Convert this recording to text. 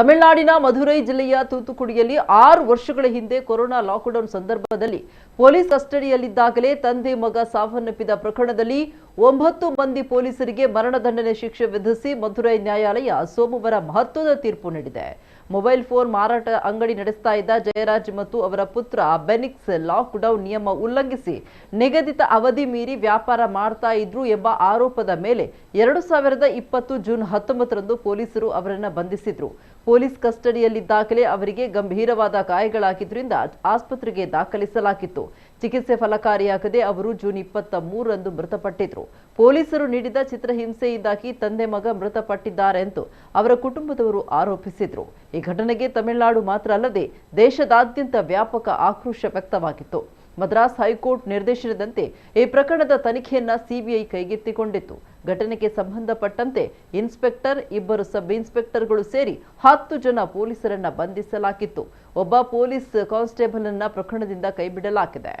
ತಮಿಳುನಾಡಿನ ಮಧುರೈ ಜಿಲ್ಲೆಯ ತೂತುಕುಡಿಯಲ್ಲಿ 6 ವರ್ಷಗಳ ಹಿಂದೆ ಕೊರೋನಾ ಲಾಕ್ಡೌನ್ ಸಂದರ್ಭದಲ್ಲಿ ಪೊಲೀಸ್ ಕಸ್ಟಡಿಯಲ್ಲಿದ್ದಾಗಲೇ ತಂದೆ ಮಗ ಸಾವನ್ನಪ್ಪಿದ ಪ್ರಕರಣದಲ್ಲಿ 9 ಮಂದಿ ಪೊಲೀಸರಿಗೆ ಮರಣದಂಡನೆ ಶಿಕ್ಷೆ ವಿಧಿಸಿ ಮಧುರೈ ನ್ಯಾಯಾಲಯ ಸೋಮವಾರ ಮಹತ್ವದ ತೀರ್ಪು ನೀಡಿದೆ. ಮೊಬೈಲ್ ಫೋನ್ ಮಾರಾಟ ಅಂಗಡಿ ನಡೆಸ್ತಾ ಇದ್ದ ಜಯರಾಜ್ ಮತ್ತು ಅವರ ಪುತ್ರ ಬೆನಿಕ್ಸ್ ಲಾಕ್ಡೌನ್ ನಿಯಮ ಉಲ್ಲಂಘಿಸಿ ನಿಗದಿತ ಅವಧಿ ಮೀರಿ ವ್ಯಾಪಾರ ಮಾಡ್ತಾ ಇದ್ರು ಎಂಬ ಆರೋಪದ ಮೇಲೆ 2020 ಜೂನ್ 19ರಂದು ಪೊಲೀಸರು ಅವರನ್ನು ಬಂಧಿಸಿದ್ರು. ಪೊಲೀಸ್ ಕಸ್ಟಡಿಯಲ್ಲಿದ್ದಾಗಲೇ ಅವರಿಗೆ ಗಂಭೀರವಾದ ಗಾಯಗಳಾಗಿದ್ದರಿಂದ ಆಸ್ಪತ್ರೆಗೆ ದಾಖಲಿಸಲಾಗಿತ್ತು. ಚಿಕಿತ್ಸೆ ಫಲಕಾರಿಯಾಗದೆ ಅವರು ಜೂನ್ 23ರಂದು ಮೃತಪಟ್ಟಿದ್ರು. ಪೊಲೀಸರು ನೀಡಿದ ಚಿತ್ರಹಿಂಸೆಯಿಂದಾಗಿ ತಂದೆ ಮಗ ಮೃತಪಟ್ಟಿದ್ದಾರೆ ಎಂದು ಅವರ ಕುಟುಂಬದವರು ಆರೋಪಿಸಿದ್ರು. ಈ ಘಟನೆಗೆ ತಮಿಳುನಾಡು ಮಾತ್ರ ಅಲ್ಲದೆ ದೇಶದಾದ್ಯಂತ ವ್ಯಾಪಕ ಆಕ್ರೋಶ ವ್ಯಕ್ತವಾಗಿತ್ತು. ಮದ್ರಾಸ್ ಹೈಕೋರ್ಟ್ ನಿರ್ದೇಶನದಂತೆ ಈ ಪ್ರಕರಣದ ತನಿಖೆಯನ್ನ ಸಿಬಿಐ ಕೈಗೆತ್ತಿಕೊಂಡಿತ್ತು. ಘಟನೆಗೆ ಸಂಬಂಧಪಟ್ಟಂತೆ ಇನ್ಸ್ಪೆಕ್ಟರ್, 2 ಸಬ್ ಇನ್ಸ್ಪೆಕ್ಟರ್ಗಳು ಸೇರಿ 10 ಜನ ಪೊಲೀಸರನ್ನ ಬಂಧಿಸಲಾಗಿತ್ತು. ಒಬ್ಬ ಪೊಲೀಸ್ ಕಾನ್ಸ್ಟೇಬಲ್ ಅನ್ನ ಪ್ರಕರಣದಿಂದ ಕೈಬಿಡಲಾಗಿದೆ.